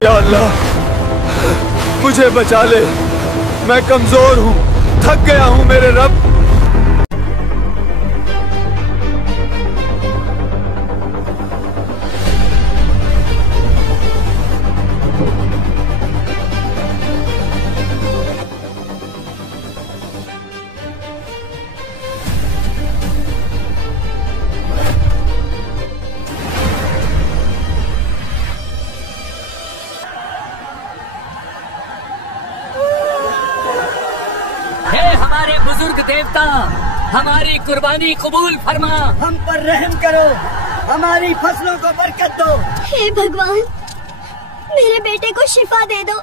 या अल्लाह मुझे बचा ले, मैं कमजोर हूँ, थक गया हूँ मेरे रब। हमारे बुजुर्ग देवता, हमारी कुर्बानी कबूल फरमा, हम पर रहम करो, हमारी फसलों को बरकत दो। हे भगवान, मेरे बेटे को शिफा दे दो,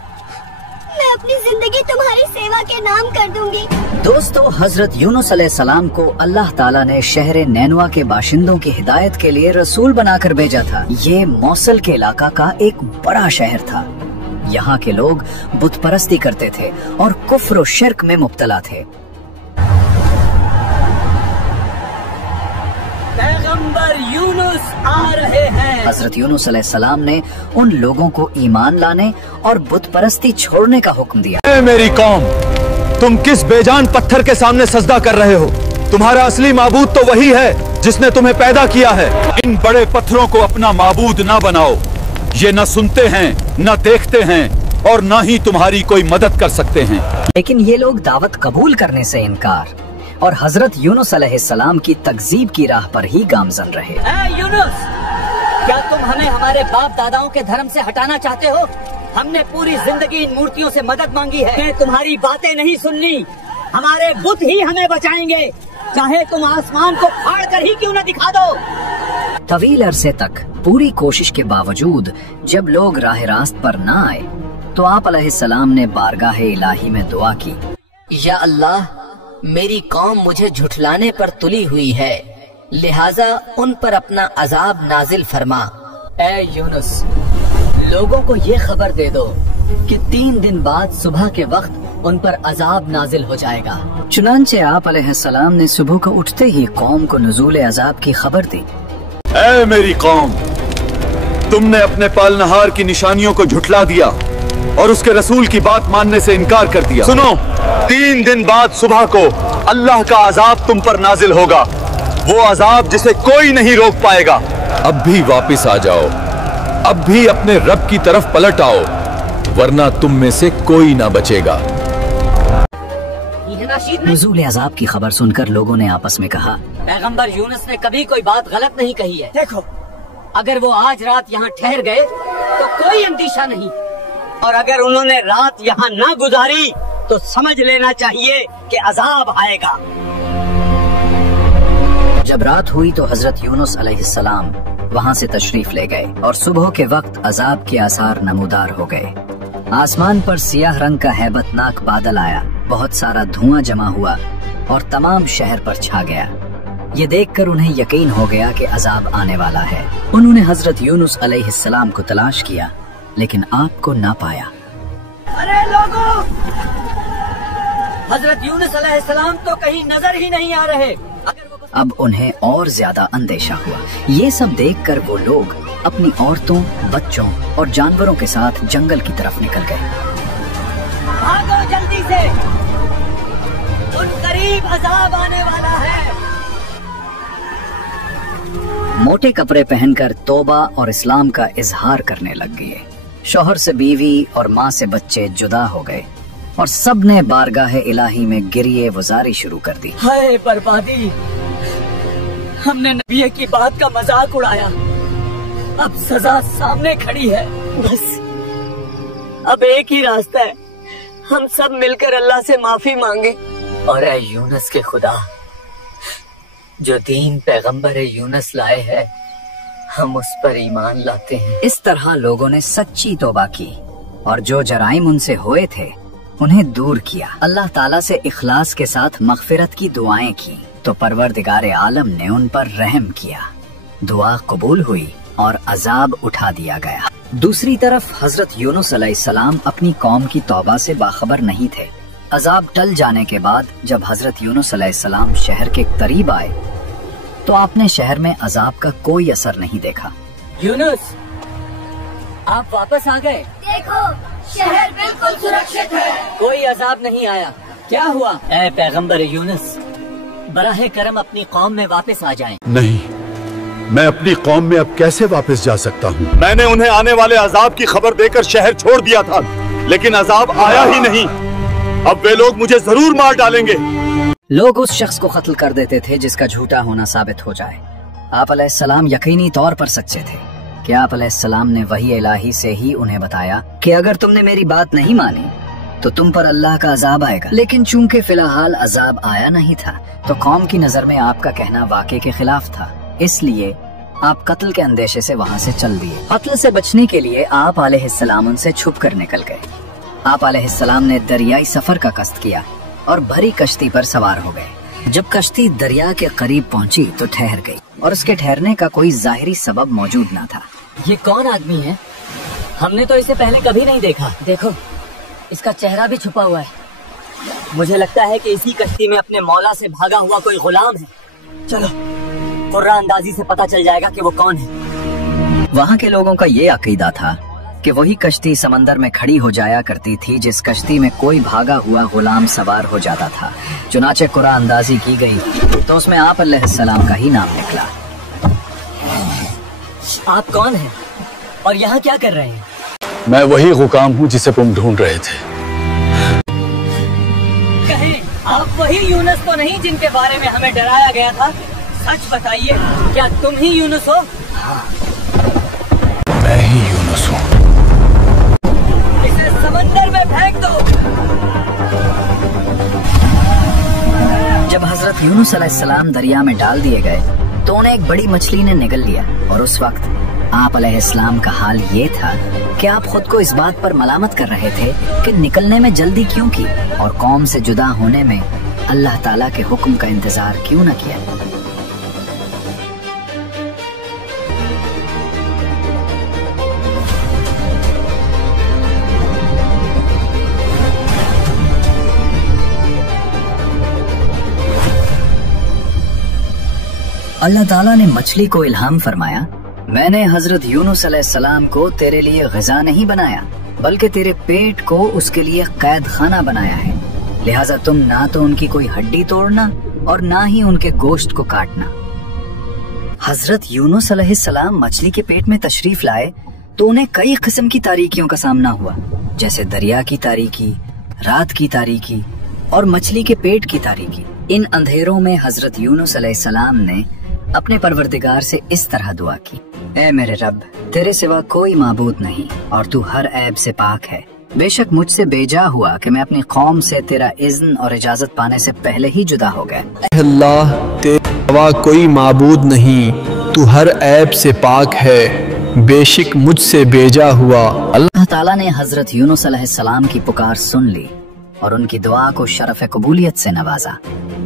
मैं अपनी जिंदगी तुम्हारी सेवा के नाम कर दूंगी। दोस्तों, हजरत यूनुस अलैहिस्सलाम को अल्लाह ताला ने शहर नैनवा के बाशिंदों की हिदायत के लिए रसूल बनाकर भेजा था। ये मौसल के इलाका का एक बड़ा शहर था। यहाँ के लोग बुत परस्ती करते थे और कुफ्र और शिर्क में मुब्तला थे। पैगंबर यूनुस आ रहे हैं। हजरत यूनुस अलैहिस्सलाम ने उन लोगों को ईमान लाने और बुत परस्ती छोड़ने का हुक्म दिया। ऐ मेरी कौम, तुम किस बेजान पत्थर के सामने सजदा कर रहे हो? तुम्हारा असली माबूद तो वही है जिसने तुम्हें पैदा किया है। इन बड़े पत्थरों को अपना माबूद ना बनाओ। ये न सुनते हैं, न देखते हैं और न ही तुम्हारी कोई मदद कर सकते हैं। लेकिन ये लोग दावत कबूल करने से इनकार और हजरत यूनुस अलैहिस्सलाम की तकजीब की राह पर ही गामजन रहे। ऐ यूनुस, क्या तुम हमें हमारे बाप दादाओं के धर्म से हटाना चाहते हो? हमने पूरी जिंदगी इन मूर्तियों से मदद मांगी है, तुम्हारी बातें नहीं सुननी। हमारे बुत ही हमें बचाएंगे, चाहे तुम आसमान को फाड़ कर ही क्यों न दिखा दो। तवील अरसे तक पूरी कोशिश के बावजूद जब लोग राह रास्त पर न आए तो आप अलैहिस्सलाम ने बारगाह इलाही में दुआ की, या अल्लाह, मेरी कौम मुझे झुठलाने पर तुली हुई है, लिहाजा उन पर अपना अजाब नाजिल फरमा। ऐ यूनुस, लोगों को ये खबर दे दो कि 3 दिन बाद सुबह के वक्त उन पर अजाब नाजिल हो जाएगा। चुनांचे आप अलैहिस्सलाम ने सुबह को उठते ही कौम को नुज़ूल अजाब की खबर दी। ऐ मेरी कौम, तुमने अपने पालनहार की निशानियों को झुठला दिया और उसके रसूल की बात मानने से इनकार कर दिया। सुनो, 3 दिन बाद सुबह को अल्लाह का अजाब तुम पर नाजिल होगा, वो अजाब जिसे कोई नहीं रोक पाएगा। अब भी वापस आ जाओ, अब भी अपने रब की तरफ पलट आओ, वरना तुम में से कोई ना बचेगा। नुज़ूल अजाब की खबर सुनकर लोगों ने आपस में कहा, पैगंबर यूनुस ने कभी कोई बात गलत नहीं कही है। देखो, अगर वो आज रात यहाँ ठहर गए तो कोई अंदेशा नहीं, और अगर उन्होंने रात यहाँ ना गुजारी तो समझ लेना चाहिए कि अजाब आएगा। जब रात हुई तो हजरत यूनुस अलैहिस्सलाम वहाँ से तशरीफ ले गए और सुबह के वक्त अजाब के आसार नमूदार हो गए। आसमान पर सियाह रंग का हैबतनाक बादल आया, बहुत सारा धुआं जमा हुआ और तमाम शहर पर छा गया। ये देखकर उन्हें यकीन हो गया कि अजाब आने वाला है। उन्होंने हजरत यूनुस अलैहिस्सलाम को तलाश किया, लेकिन आपको ना पाया। अरे लोगों, हजरत यूनुस अलैहिस्सलाम तो कहीं नजर ही नहीं आ रहे। अब उन्हें और ज्यादा अंदेशा हुआ। ये सब देखकर वो लोग अपनी औरतों, बच्चों और जानवरों के साथ जंगल की तरफ निकल गए। भागो जल्दी से, उन करीब अजाब आने वाला है। मोटे कपड़े पहनकर तौबा और इस्लाम का इजहार करने लग गए। शौहर से बीवी और माँ से बच्चे जुदा हो गए और सब ने बारगाह इलाही में गिरिए वजारी शुरू कर दी। हाय बर्बादी, हमने नबी की बात का मजाक उड़ाया, अब सजा सामने खड़ी है। बस अब एक ही रास्ता है, हम सब मिलकर अल्लाह से माफी मांगे। और ऐ यूनुस के खुदा, जो दीन पैगंबर यूनुस लाए है, हम उस पर ईमान लाते हैं। इस तरह लोगों ने सच्ची तौबा की और जो जराइम उनसे हुए थे उन्हें दूर किया। अल्लाह ताला से इखलास के साथ मगफिरत की दुआएं की तो परवरदिगार आलम ने उन पर रहम किया। दुआ कबूल हुई और अजाब उठा दिया गया। दूसरी तरफ हजरत यूनुस अलैहिस्सलाम अपनी कौम की तौबा से बाखबर नहीं थे। अजाब टल जाने के बाद जब हजरत यूनुस अलैहिस्सलाम शहर के करीब आए तो आपने शहर में अजाब का कोई असर नहीं देखा। यूनुस, आप वापस आ गए? देखो, शहर बिल्कुल सुरक्षित है। कोई अजाब नहीं आया। क्या हुआ? ऐ पैगंबर यूनुस, बराहे करम अपनी कौम में वापस आ जाएं। नहीं, मैं अपनी कौम में अब कैसे वापस जा सकता हूँ? मैंने उन्हें आने वाले अजाब की खबर देकर शहर छोड़ दिया था, लेकिन अजाब आया ही नहीं। अब वे लोग मुझे जरूर मार डालेंगे। लोग उस शख्स को कत्ल कर देते थे जिसका झूठा होना साबित हो जाए। आप अलैहिस्सलाम यकीनी तौर पर सच्चे थे कि आप अलैहिस्सलाम ने वही इलाही से ही उन्हें बताया कि अगर तुमने मेरी बात नहीं मानी तो तुम पर अल्लाह का अजाब आएगा। लेकिन चूंकि फिलहाल अजाब आया नहीं था तो कौम की नजर में आपका कहना वाक़े के खिलाफ था, इसलिए आप कत्ल के अंदेशे से वहाँ से चल दिए। कत्ल से बचने के लिए आप अलैहिस्सलाम उनसे छुप कर निकल गए। आप अलैहिस्सलाम ने दरियाई सफर का कष्ट किया और भरी कश्ती पर सवार हो गए। जब कश्ती दरिया के करीब पहुंची तो ठहर गई और उसके ठहरने का कोई जाहिरी सबब मौजूद न था। ये कौन आदमी है? हमने तो इसे पहले कभी नहीं देखा। देखो, इसका चेहरा भी छुपा हुआ है। मुझे लगता है कि इसी कश्ती में अपने मौला से भागा हुआ कोई गुलाम है। चलो, कुर्रा अंदाजी से पता चल जाएगा कि वो कौन है। वहाँ के लोगों का ये अकीदा था कि वही कश्ती समंदर में खड़ी हो जाया करती थी जिस कश्ती में कोई भागा हुआ गुलाम सवार हो जाता था। चुनाचे कुर्रा अंदाजी की गई तो उसमें आप अलैहिस्सलाम का ही नाम निकला। आप कौन हैं और यहाँ क्या कर रहे हैं? मैं वही गुलाम हूँ जिसे तुम ढूंढ रहे थे। कहें, आप वही यूनुस तो नहीं जिनके बारे में हमें डराया गया था? सच बताइए, क्या तुम ही यूनुस हो? मैं ही यूनुस हूँ। इसे समंदर में फेंक दो। जब हजरत यूनुस अलैहिस्सलाम दरिया में डाल दिए गए तो उन्हें एक बड़ी मछली ने निगल लिया और उस वक्त आप अलैहिस्सलाम का हाल ये था कि आप खुद को इस बात पर मलामत कर रहे थे कि निकलने में जल्दी क्यों की और कौम से जुदा होने में अल्लाह ताला के हुक्म का इंतजार क्यों न किया। अल्लाह ताला ने मछली को इल्हाम फरमाया, मैंने हजरत यूनुस अलैहिस्सलाम को तेरे लिए ग़िज़ा नहीं बनाया बल्कि तेरे पेट को उसके लिए कैद खाना बनाया है, लिहाजा तुम ना तो उनकी कोई हड्डी तोड़ना और ना ही उनके गोश्त को काटना। हजरत यूनुस अलैहिस्सलाम मछली के पेट में तशरीफ लाए तो उन्हें कई किस्म की तारीकियों का सामना हुआ, जैसे दरिया की तारीकी, रात की तारीकी और मछली के पेट की तारीकी। इन अंधेरों में हजरत यूनुस अलैहिस्सलाम ने अपने परवरदिगार से इस तरह दुआ की, ऐ मेरे रब, तेरे सिवा कोई माबूद नहीं और तू हर ऐब से पाक है। बेशक मुझसे बेजा हुआ कि मैं अपनी कौम से तेरा इज़्न और इजाजत पाने से पहले ही जुदा हो गया। अल्लाह, तेरे सिवा कोई माबूद नहीं, तू हर ऐब से पाक है, बेशक मुझसे बेजा हुआ। अल्लाह ताला ने हजरत यूनुस अलैहिस्सलाम की पुकार सुन ली और उनकी दुआ को शरफ कबूलियत से नवाजा।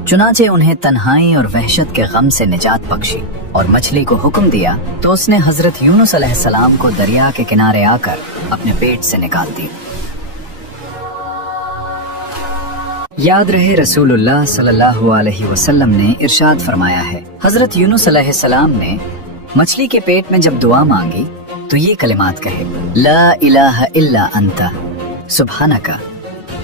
चुनाचे उन्हें तन्हाई और वहशत के गम से निजात बख्शी और मछली को हुक्म दिया तो उसने हजरत यूनुस अलैहिस्सलाम को दरिया के किनारे आकर अपने पेट से निकाल दी। याद रहे, रसूलुल्लाह सल्लल्लाहु अलैहि वसल्लम ने इरशाद फरमाया है, हजरत यूनुस अलैहिस्सलाम ने मछली के पेट में जब दुआ मांगी तो ये कलिमात कहे, ला इलाहा इल्ला अंता सुब्हानका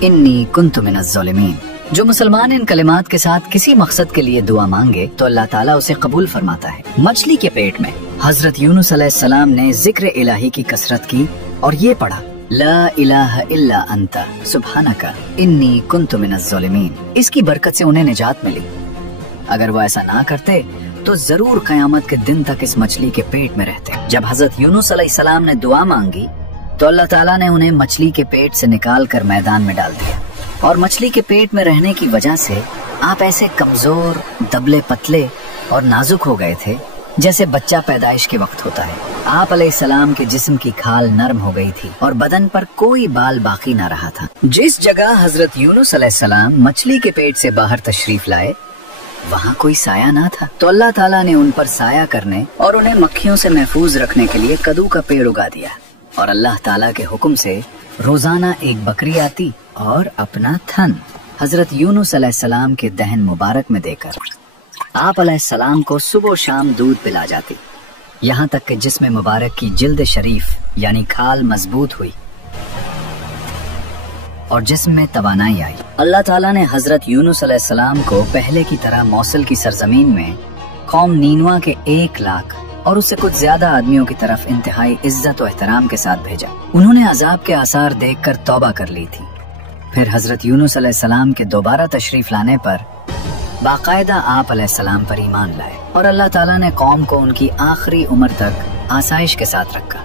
इन्नी कुन्तु मिनज़ ज़ालिमीन। जो मुसलमान इन कलिमात के साथ किसी मकसद के लिए दुआ मांगे तो अल्लाह ताला उसे कबूल फरमाता है। मछली के पेट में हजरत यूनुस अलैहिस्सलाम ने जिक्र इलाही की कसरत की और ये पढ़ा, ला इलाहा इल्ला अंता सुब्हानका इन्नी कुन्तु मिनज़ ज़ालिमीन। इसकी बरकत से उन्हें निजात मिली। अगर वो ऐसा ना करते तो जरूर कयामत के दिन तक इस मछली के पेट में रहते। जब हजरत यूनुस अलैहिस्सलाम ने दुआ मांगी तो अल्लाह ताला ने उन्हें मछली के पेट से निकाल कर मैदान में डाल दिया और मछली के पेट में रहने की वजह से आप ऐसे कमजोर, दबले पतले और नाजुक हो गए थे जैसे बच्चा पैदाइश के वक्त होता है। आप अलैहिस्सलाम के जिस्म की खाल नरम हो गई थी और बदन पर कोई बाल बाकी न रहा था। जिस जगह हजरत यूनुस अलैहिस्सलाम मछली के पेट से बाहर तशरीफ लाए वहाँ कोई साया ना था, तो अल्लाह ताला ने उन पर साया करने और उन्हें मक्खियों से महफूज रखने के लिए कद्दू का पेड़ उगा दिया और अल्लाह ताला के हुक्म से रोजाना एक बकरी आती और अपना थन हजरत यूनुस अलैहिस्सलाम के दहन मुबारक में देकर आप अलैहिस्सलाम को सुबह शाम दूध पिला जाती। یہاں تک کہ جسم مبارک کی جلد شریف یعنی کھال مضبوط ہوئی اور جسم میں توانائی آئی۔ اللہ تعالیٰ نے حضرت یونس علیہ السلام کو پہلے کی طرح موصل کی سرزمین میں قوم نینوا کے 1 لاکھ اور اس سے کچھ زیادہ آدمیوں کی طرف انتہائی عزت و احترام کے ساتھ بھیجا۔ انہوں نے عذاب کے آثار دیکھ کر توبہ کر لی تھی۔ پھر حضرت یونس علیہ السلام کے دوبارہ تشریف لانے پر باقاعدہ آپ علیہ السلام پر ایمان لائے اور اللہ تعالیٰ نے قوم کو ان کی آخری عمر تک آسائش کے ساتھ رکھا۔